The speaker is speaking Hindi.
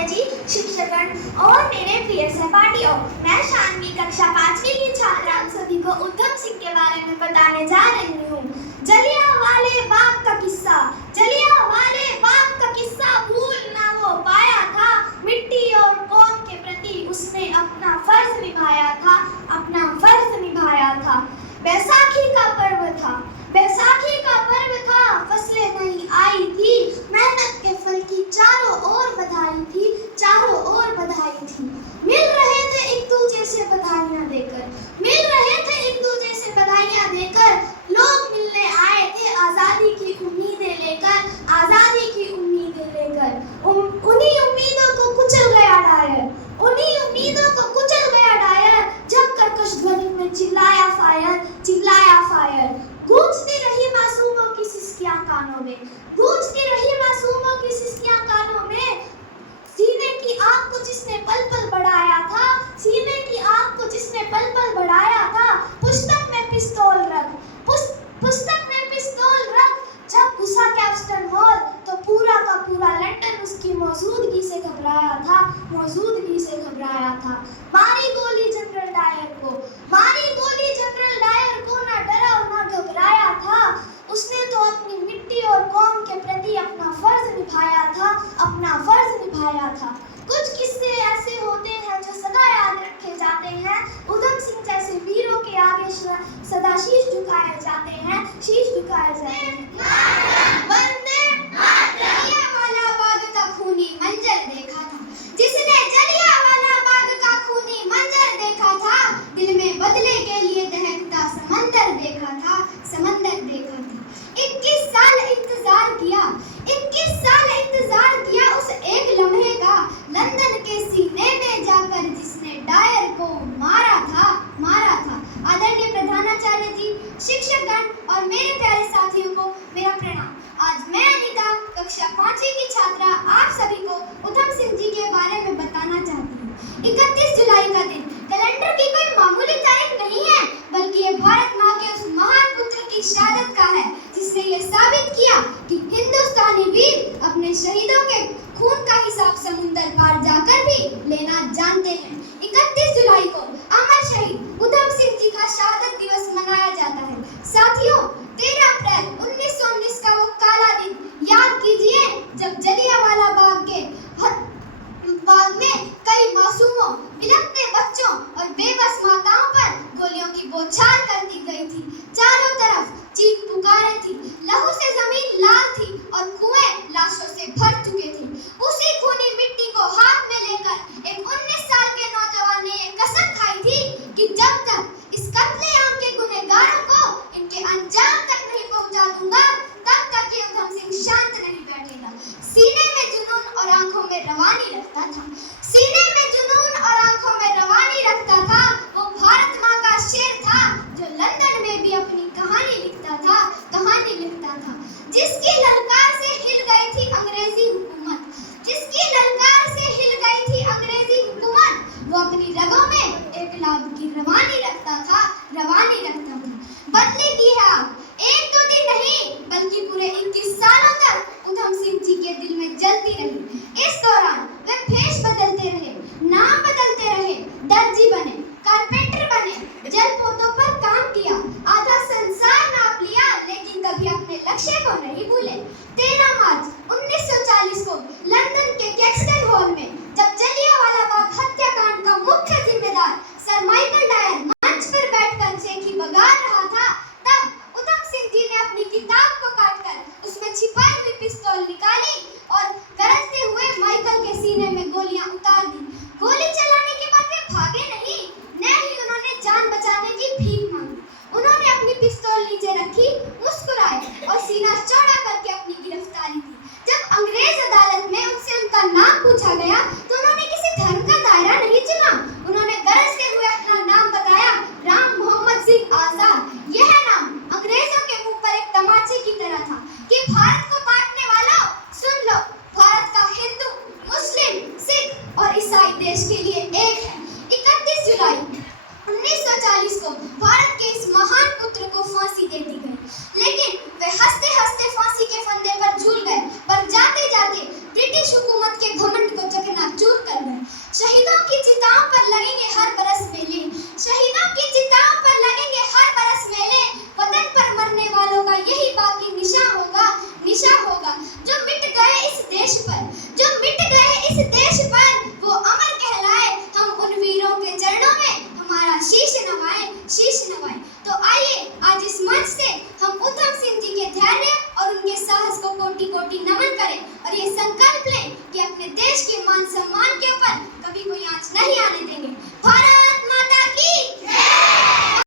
प्राचार्य जी, शिक्षकगण और मेरे प्रिय सहपाठियों, मैं शानवी कक्षा 5वीं की छात्रा आप सभी को उधम सिंह के बारे में बताने जा रही हूँ। जलियांवाले बाग का किस्सा, जलियांवाले बाग का किस्सा भूल ना वो पाया था। मिट्टी और कौम के प्रति उसने अपना फर्ज निभाया था, अपना फर्ज निभाया था। बैसाखी का पर्व था, बैसाखी का पर्व था, फसलें नहीं आई थी, मेहनत के फल की चारों ओर बधाई थी, चारों ओर बधाई थी। मिल रहे थे एक दूसरे से बधाइयां देकर, मिल रहे थे एक दूसरे से बधाइयां देकर, लोग मिलने आए थे आजादी की उम्मीदें लेकर, आजादी की उम्मीदें लेकर। उन्हीं उम्मीदों को कुचल गया डायर, उन्हीं उम्मीदों को कुचल गया डायर, जब कर्कश ध्वनि में चिल्लाया फायर, चिल्लाया फायर। गूंजती रही मासूमों की सिसकियां कानों में, गूंजती रही मासूमों की सिसकियां कानों में। सीने की आग को जिसने पल पल बढ़ाया था, सीने की आग को जिसने पल पल बढ़ाया था, पुस्तक में पिस्तौल रख, पुस्तक में पिस्तौल रख। जब घुसा कैप्स्टन हॉल तो पूरा का पूरा लंदन उसकी मौजूदगी से घबराया था, मौजूदगी से घबराया था। मारी गोली जनरल डायर को, मारी गोली जनरल डायर को, ना डरा और ना घबराया था। उसने तो अपनी मिट्टी और कौम के प्रति अपना फर्ज निभाया था, अपना फर्ज निभाया था। कुछ किस्से ऐसे होते हैं जो सदा याद रखे जाते हैं। उधम सिंह जैसे वीरों के आगे सदा शीश झुकाए जाते हैं, शीश झुकाए जाते हैं। वंदे जलियांवाला बाग का खूनी मंजर देखा था, जिसने जलियांवाला बाग का खूनी मंजर देखा था, दिल में बदले के लिए दहकता समंदर देखा था, समंदर देखा था। 21 साल इंतजार किया, 21 साल इंतजार किया उस एक लम्हे का, लंदन के सीने में जाकर जिसने डायर को मारा था, मारा था। आदरणीय प्रधानाचार्य जी, शिक्षकगण और मेरे प्यारे साथियों को मेरा प्रणाम। आज मैं अनीता कक्षा 5वीं की छात्रा आप सभी को उधम सिंह जी के बारे में बताना चाहती हूँ। 31 जुलाई का दिन कैलेंडर की कोई मामूली तारीख नहीं है, बल्कि ये भारत माँ के उस महान पुत्र की शहादत का है, जिसने ये साबित किया कि हिंदुस्तानी वीर अपने शहीदों के खून का हिसाब समुंदर पार जाकर भी लेना जानते हैं। 31 जुलाई को अमर शहीद उधम सिंह जी का शहादत दिवस मनाया जाता है। साथियों, 13 अप्रैल 1919 का वो काला दिन याद कीजिए जब जलियांवाला बाग में कई मासूमों, बिलखते बच्चों और बेबस माताओं पर गोलियों की बौछार कर दी गई थी। चारों तरफ चीख पुकारें थी, लहू से जमीन लाल थी और कुएं लाशों से भर चुके थे। उसी खूनी मिट्टी को हाथ में लेकर एक 19 साल के नौजवान ने ये कसम खाई थी कि जब तक इस कत्लेआम के गुनहगारों को इनके अंजाम तक नहीं पहुंचा दूंगा, तब तक ये उधम सिंह शांत नहीं बैठेगा। सीने में जुनून और आंखों में रवानी रखता था, सीने में जुनून और आंखों में रवानी रखता था। वो भारत माँ का शेर था जो लंदन में भी अपनी कहानी लिखता था, कहानी लिखता था। जिसकी ललकार से हिल गई थी अंग्रेजी हुकूमत, जिसकी ललकार से हिल गई थी अंग्रेजी हुकूमत, वो अपनी रगों में एक लाभ की रवानी रखता था, रवानी रखता था। बदले की है आप, एक दो दिन नहीं बल्कि पूरे 21 सालों तक उधम सिंह जी के दिल में जलती रही। इस दौरान वे भेष बदलते रहे, नाम बदलते रहे, दर्जी बने, कारपेंटर बने, जलपोतों पर काम किया, आधा संसार नाप लिया, लेकिन कभी अपने लक्ष्य को नहीं भूले। 13 मार्च 1940 को लंदन के कैक्सटन हॉल में जब जलियांवाला बाग हत्याकांड का मुख्य जिम्मेदार सर माइकल डायर मंच पर बैठकर चेखी बगार रहा था, तब उधम सिंह जी ने अपनी किताब को काटकर उसमें छिपाई हुई पिस्तौल निकाली और गरजते हुए माइकल के सीने में गोलियां उतार दी। गोली चलाने के बाद वे भागे नहीं, न ही उन्होंने जान बचाने की भीख मांगी। उन्होंने अपनी पिस्तौल नीचे रखी, मुस्कुराए और सीना चौड़ा करके अपनी गिरफ्तारी दी। जब अंग्रेज अदालत में उनसे उनका नाम पूछा गया तो उन्होंने किसी धर्म का दायरा नहीं चुना, उन्होंने गरजते हुए अपना नाम बताया, राम मोहम्मद सिंह आजाद। यह नाम अंग्रेजों के मुंह पर एक तमाचे की तरह था कि भारत